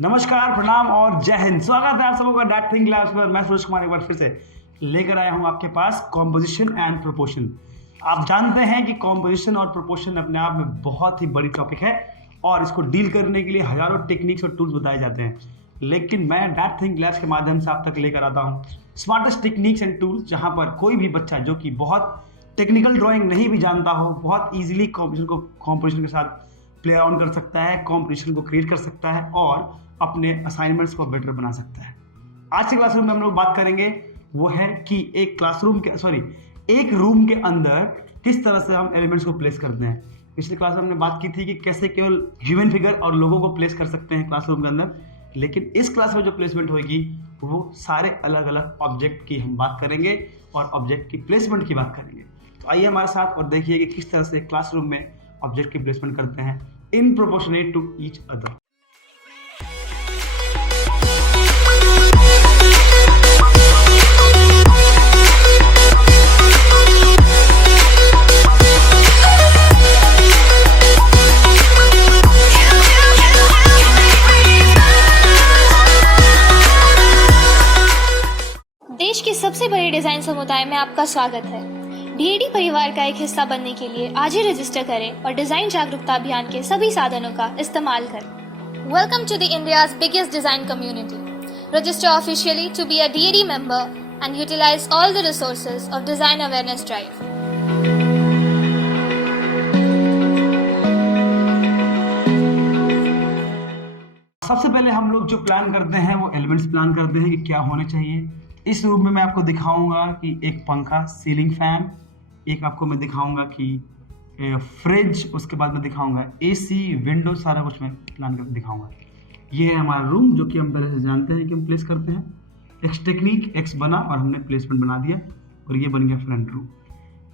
नमस्कार, प्रणाम और जय हिंद। स्वागत है आप सबों का डैट थिंक लैब्स पर। मैं सुरेश कुमार एक बार फिर से लेकर आया हूं आपके पास कॉम्पोजिशन एंड प्रोपोर्शन। आप जानते हैं कि कॉम्पोजिशन और प्रोपोर्शन अपने आप में बहुत ही बड़ी टॉपिक है और इसको डील करने के लिए हजारों टेक्निक्स और टूल्स बताए जाते हैं, लेकिन मैं डैट थिंक लैब्स के माध्यम से आप तक लेकर आता हूँ स्मार्टेस्ट टेक्निक्स एंड टूल्स, जहाँ पर कोई भी बच्चा जो कि बहुत टेक्निकल ड्राइंग नहीं भी जानता हो, बहुत ईजिली कॉम्पोजिशन के साथ प्ले ऑन कर सकता है, कॉम्पोजिशन को क्रिएट कर सकता है और अपने असाइनमेंट्स को बेटर बना सकता है। आज की क्लासरूम में हम लोग बात करेंगे वो है कि एक रूम के अंदर किस तरह से हम एलिमेंट्स को प्लेस करते हैं। पिछली क्लास में हमने बात की थी कि कैसे केवल ह्यूमन फिगर और लोगों को प्लेस कर सकते हैं क्लासरूम के अंदर, लेकिन इस क्लास में जो प्लेसमेंट होगी वो सारे अलग अलग ऑब्जेक्ट की हम बात करेंगे और ऑब्जेक्ट की प्लेसमेंट की बात करेंगे। तो आइए हमारे साथ और देखिए कि किस तरह से क्लासरूम में ऑब्जेक्ट की प्लेसमेंट करते हैं in proportionate to each other. देश के सबसे बड़े डिजाइन समुदाय में आपका स्वागत है। डीएडी परिवार का एक हिस्सा बनने के लिए आज ही रजिस्टर करें और डिजाइन जागरूकता अभियान के सभी साधनों का इस्तेमाल करें। Welcome to the India's biggest design community. Register officially to be a DAD member and utilise all the resources of design awareness drive. सबसे पहले हम लोग जो प्लान करते हैं वो एलिमेंट्स प्लान करते हैं कि क्या होने चाहिए। इस रूम में मैं आपको दिखाऊंगा कि एक पंखा, सीलिंग फैन, एक आपको मैं दिखाऊंगा कि फ्रिज, उसके बाद मैं दिखाऊंगा एसी, विंडो, सारा कुछ मैं प्लान करके दिखाऊंगा। ये है हमारा रूम जो कि हम पहले से जानते हैं कि हम प्लेस करते हैं। एक्स टेक्निक, एक्स बना और हमने प्लेसमेंट बना दिया और ये बन गया फ्रंट रूम।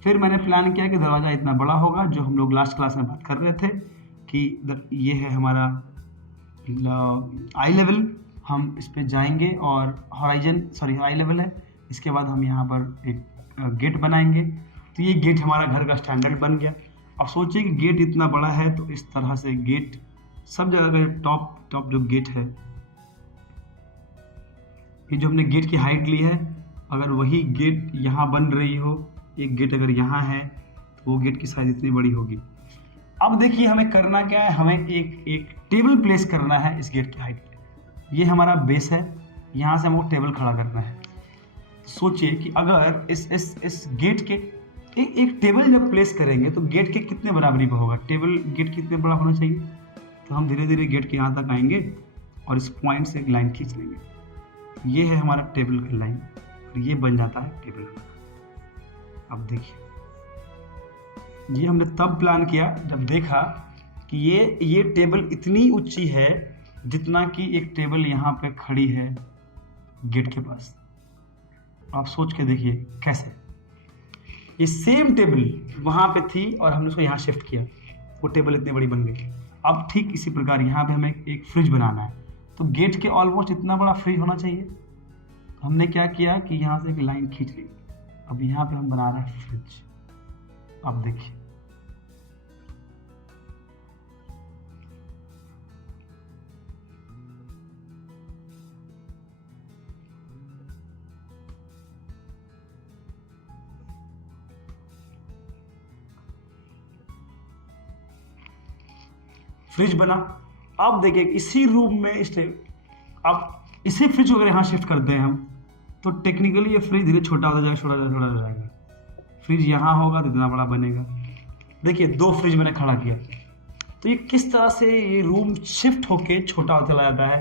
फिर मैंने प्लान किया कि दरवाज़ा इतना बड़ा होगा, जो हम लोग लास्ट क्लास में बात कर रहे थे कि ये है हमारा आई लेवल, हम इस पे जाएंगे और हाई लेवल है। इसके बाद हम यहाँ पर एक गेट बनाएंगे। तो ये गेट हमारा घर का स्टैंडर्ड बन गया। अब सोचिए कि गेट इतना बड़ा है तो इस तरह से गेट सब जगह टॉप जो गेट है, ये जो हमने गेट की हाइट ली है, अगर वही गेट यहाँ बन रही हो, एक गेट अगर यहाँ है तो वो गेट की साइज इतनी बड़ी होगी। अब देखिए हमें करना क्या है, हमें एक टेबल प्लेस करना है इस गेट की हाइट पे। ये हमारा बेस है, यहाँ से हमको टेबल खड़ा करना है। सोचिए कि अगर इस गेट के एक टेबल जब प्लेस करेंगे तो गेट के कितने बराबरी का होगा, टेबल गेट कितने बड़ा होना चाहिए। तो हम धीरे धीरे गेट के यहाँ तक आएंगे और इस पॉइंट से एक लाइन खींच लेंगे। ये है हमारा टेबल का लाइन और ये बन जाता है टेबल। अब देखिए ये हमने तब प्लान किया जब देखा कि ये टेबल इतनी ऊंची है जितना कि एक टेबल यहाँ पे खड़ी है गेट के पास। आप सोच के देखिए कैसे ये सेम टेबल वहाँ पे थी और हमने उसको यहाँ शिफ्ट किया, वो टेबल इतनी बड़ी बन गई। अब ठीक इसी प्रकार यहाँ पे हमें एक फ्रिज बनाना है, तो गेट के ऑलमोस्ट इतना बड़ा फ्रिज होना चाहिए। तो हमने क्या किया कि यहाँ से एक लाइन खींच ली। अब यहाँ पे हम बना रहे हैं फ्रिज। अब देखिए फ्रिज बना। अब देखिए इसी रूम में अब इसी फ्रिज को अगर यहाँ शिफ्ट करते हैं हम, तो टेक्निकली ये फ्रिज धीरे छोटा होता जाएगा, छोटा जाएगा। फ्रिज यहाँ होगा तो इतना बड़ा बनेगा। देखिए 2 फ्रिज मैंने खड़ा किया, तो ये किस तरह से ये रूम शिफ्ट होके छोटा होता चला जाता है,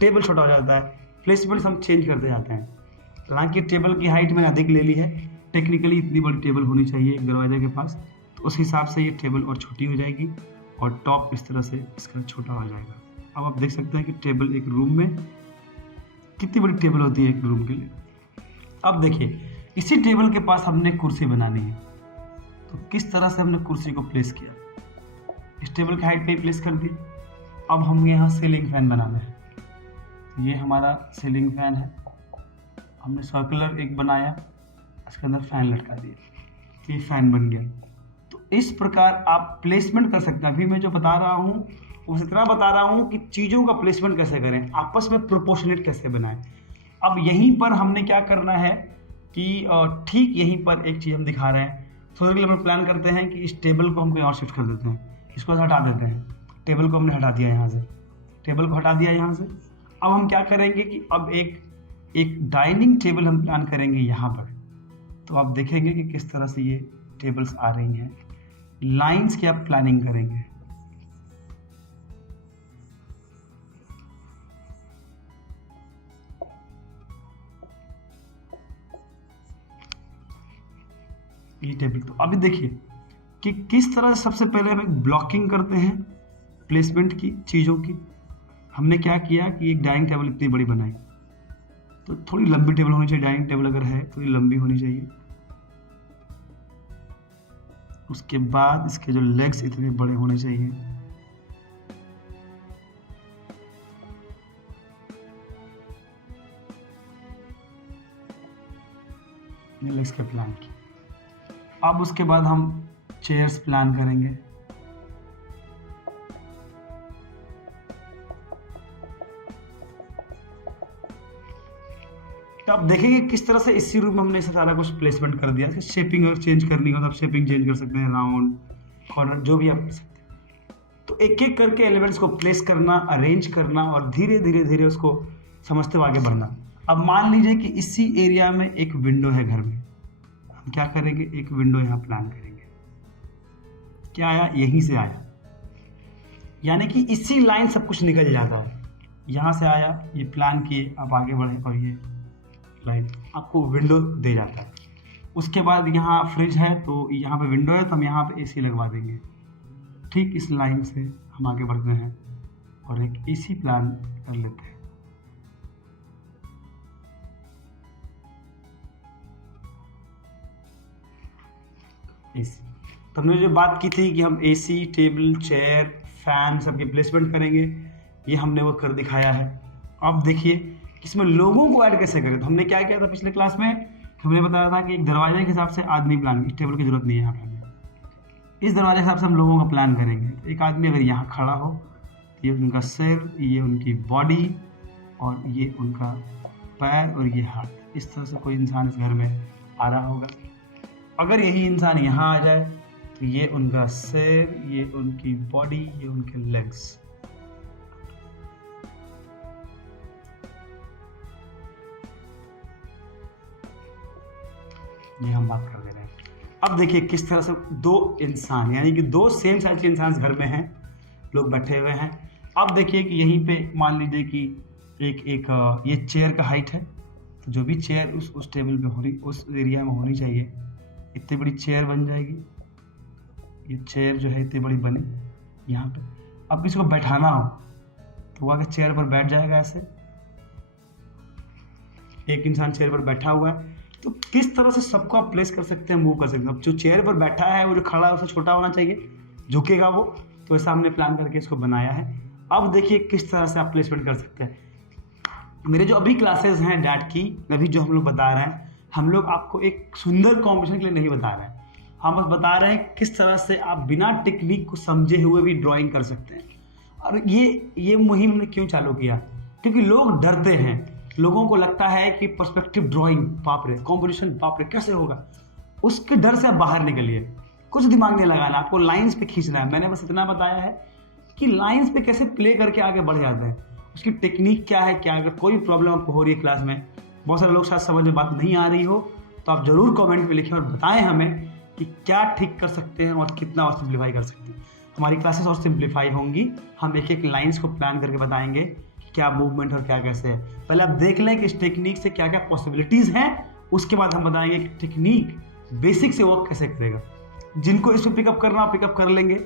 टेबल छोटा हो जाता है, प्लेसमेंट हम चेंज करते जाते हैं। हालांकि टेबल की हाइट मैंने अधिक ले ली है, टेक्निकली इतनी बड़ी टेबल होनी चाहिए एक दरवाजे के पास, तो उस हिसाब से ये टेबल और छोटी हो जाएगी और टॉप इस तरह से इसका छोटा हो जाएगा। अब आप देख सकते हैं कि टेबल एक रूम में कितनी बड़ी टेबल होती है एक रूम के लिए। अब देखिए इसी टेबल के पास हमने कुर्सी बनानी है, तो किस तरह से हमने कुर्सी को प्लेस किया, इस टेबल की हाइट पे ही प्लेस कर दी। अब हमें यहाँ सीलिंग फैन बनाना है, तो ये हमारा सीलिंग फैन है, हमने सर्कुलर एक बनाया, इसके अंदर फैन लटका दिया, तो ये फैन बन गया। तो इस प्रकार आप प्लेसमेंट कर सकते हैं। अभी मैं जो बता रहा हूँ उस इतना बता रहा हूँ कि चीज़ों का प्लेसमेंट कैसे करें, आपस में प्रोपोर्शनेट कैसे बनाएं। अब यहीं पर हमने क्या करना है कि ठीक यहीं पर एक चीज़ हम दिखा रहे हैं। थोड़ी देर हम प्लान करते हैं कि इस टेबल को हम कहीं और शिफ्ट कर देते हैं, इसको हटा देते हैं। टेबल को हमने हटा दिया यहाँ से, टेबल को हटा दिया यहाँ से। अब हम क्या करेंगे कि अब एक डाइनिंग टेबल हम प्लान करेंगे यहाँ पर। तो आप देखेंगे कि किस तरह से ये टेबल्स आ रही हैं। लाइंस की आप प्लानिंग करेंगे। ये टेबल, तो अभी देखिए कि किस तरह से सबसे पहले हम एक ब्लॉकिंग करते हैं प्लेसमेंट की चीज़ों की। हमने क्या किया कि एक डाइनिंग टेबल इतनी बड़ी बनाई, तो थोड़ी लंबी टेबल होनी चाहिए। डाइनिंग टेबल अगर है तो ये लंबी होनी चाहिए। उसके बाद इसके जो लेग्स इतने बड़े होने चाहिए। ये लेग्स के प्लान की। अब उसके बाद हम चेयर्स प्लान करेंगे। तो आप देखेंगे किस तरह से इसी रूम में हमने इसे सारा कुछ प्लेसमेंट कर दिया। शेपिंग अगर चेंज करनी हो तो आप शेपिंग चेंज कर सकते हैं, राउंड, कॉर्नर, जो भी आप कर सकते हैं। तो एक एक करके एलिमेंट्स को प्लेस करना, अरेंज करना और धीरे धीरे धीरे उसको समझते हुए आगे बढ़ना। अब मान लीजिए कि इसी एरिया में एक विंडो है घर में, हम क्या करेंगे, एक विंडो यहाँ प्लान करेंगे। क्या आया, यहीं से आया, यानी कि इसी लाइन सब कुछ निकल जाता है। यहाँ से आया, ये प्लान किए, आप आगे बढ़े और ये लाइन आपको विंडो दे जाता है। उसके बाद यहाँ फ्रिज है तो यहाँ पे विंडो है तो हम यहाँ पे एसी लगवा देंगे। ठीक इस लाइन से हम आगे बढ़ते हैं और एक एसी प्लान कर लेते हैं। एसी, तो हमने जो बात की थी कि हम एसी, टेबल, चेयर, फैन सबकी प्लेसमेंट करेंगे, ये हमने वो कर दिखाया है। अब देखिए इसमें लोगों को ऐड कैसे करें। तो हमने क्या किया था पिछले क्लास में, हमने बताया था कि एक दरवाजे के हिसाब से आदमी प्लान, इस टेबल की जरूरत नहीं है यहाँ पे। इस दरवाजे के हिसाब से हम लोगों का प्लान करेंगे। तो एक आदमी अगर यहाँ खड़ा हो, ये उनका सिर, ये उनकी बॉडी और ये उनका पैर और ये हाथ, इस तरह से कोई इंसान इस घर में आ रहा होगा। अगर यही इंसान यहाँ आ जाए तो ये उनका सिर, ये उनकी बॉडी, ये उनके लेग्स। ये हम बात कर दे रहे हैं। अब देखिए किस तरह से दो इंसान, यानी कि दो सेम साइज के इंसान घर में हैं, लोग बैठे हुए हैं। अब देखिए कि यहीं पे मान लीजिए कि एक ये चेयर का हाइट है, तो जो भी चेयर उस टेबल पे हो रही, उस एरिया में होनी चाहिए, इतनी बड़ी चेयर बन जाएगी। ये चेयर जो है इतनी बड़ी बनी यहाँ पे। अब किसी को बैठाना हो तो वो आके चेयर पर बैठ जाएगा ऐसे। एक इंसान चेयर पर बैठा हुआ है, तो किस तरह से सबको आप प्लेस कर सकते हैं, मूव कर सकते हैं। अब जो चेयर पर बैठा है वो जो खड़ा है उससे छोटा होना चाहिए, झुकेगा वो, तो ऐसा हमने प्लान करके इसको बनाया है। अब देखिए किस तरह से आप प्लेसमेंट कर सकते हैं। मेरे जो अभी क्लासेस हैं डैट की, अभी जो हम लोग बता रहे हैं, हम लोग आपको एक सुंदर कॉम्बिनेशन के लिए नहीं बता रहे हैं, हम बस बता रहे हैं किस तरह से आप बिना टेक्निक को समझे हुए भी ड्राइंग कर सकते हैं। और ये मुहिम हमने क्यों चालू किया, क्योंकि लोग डरते हैं, लोगों को लगता है कि पर्सपेक्टिव ड्राइंग बाप रे, कॉम्पोजिशन बाप रे कैसे होगा, उसके डर से आप बाहर निकलिए। कुछ दिमाग नहीं लगाना, आपको लाइंस पे खींचना है। मैंने बस इतना बताया है कि लाइंस पे कैसे प्ले करके आगे बढ़ जाते हैं, उसकी टेक्निक क्या है, क्या। अगर कोई प्रॉब्लम आपको हो रही है क्लास में, बहुत सारे लोग शायद समझ में बात नहीं आ रही हो, तो आप ज़रूर कमेंट में लिखें और बताएं हमें कि क्या ठीक कर सकते हैं और कितना और सिंप्लीफाई कर सकते हैं। हमारी क्लासेस और सिंप्लीफाई होंगी, हम एक एक लाइंस को प्लान करके बताएंगे कि क्या मूवमेंट और क्या कैसे है। पहले आप देख लें कि इस टेक्निक से क्या क्या पॉसिबिलिटीज़ हैं, उसके बाद हम बताएंगे कि टेक्निक बेसिक से वर्क कैसे करेगा। जिनको इस पर पिकअप करना पिकअप कर लेंगे,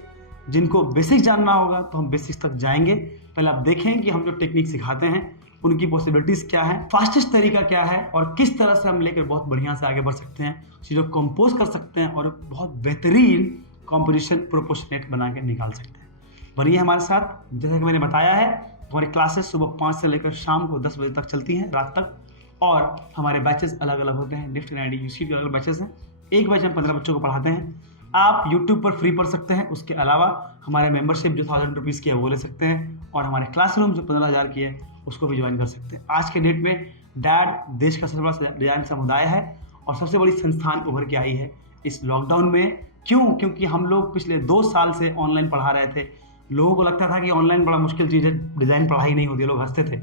जिनको बेसिक जानना होगा तो हम बेसिक्स तक जाएंगे। पहले आप देखें कि हम जो टेक्निक सिखाते हैं उनकी पॉसिबिलिटीज़ क्या है, फास्टेस्ट तरीका क्या है और किस तरह से हम लेकर बहुत बढ़िया से आगे बढ़ सकते हैं, चीज़ों को कंपोज कर सकते हैं और बहुत बेहतरीन कॉम्पोजिशन प्रोपोर्शनेट बना के निकाल सकते हैं। बनिए हमारे साथ। जैसा कि मैंने बताया है, हमारी क्लासेस सुबह 5 से लेकर शाम को 10 बजे तक चलती हैं, रात तक। और हमारे बैचेस अलग अलग होते हैं, निफ्ट एंड IIT यूसी के अलग बैचेस हैं। एक बैच हम 15 बच्चों को पढ़ाते हैं। आप यूट्यूब पर फ्री पढ़ सकते हैं। उसके अलावा हमारे मेंबरशिप जो 1000 रुपीज़ की है वो ले सकते हैं, और हमारे क्लासरूम जो 15,000 की है उसको भी ज्वाइन कर सकते हैं। आज के डेट में डैड देश का सबसे बड़ा डिज़ाइन समुदाय है और सबसे बड़ी संस्थान उभर के आई है इस लॉकडाउन में। क्यों? क्योंकि हम लोग पिछले 2 साल से ऑनलाइन पढ़ा रहे थे। लोगों को लगता था कि ऑनलाइन बड़ा मुश्किल चीज़ है, डिज़ाइन पढ़ाई नहीं होती, लोग हंसते थे।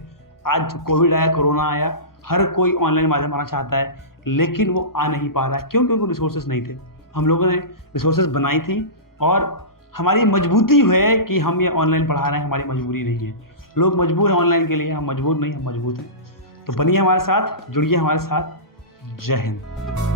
आज कोविड आया, कोरोना आया, हर कोई ऑनलाइन माध्यम आना चाहता है, लेकिन वो आ नहीं पा रहा है। क्यों? क्योंकि रिसोर्सेज नहीं थे। हम लोगों ने रिसोर्सेज बनाई थी और हमारी मजबूती है कि हम ये ऑनलाइन पढ़ा रहे हैं, हमारी मजबूरी नहीं है। लोग मजबूर हैं ऑनलाइन के लिए, हम मजबूर नहीं, हम मजबूत हैं। तो बनिए हमारे साथ, जुड़िए हमारे साथ। जय हिंद।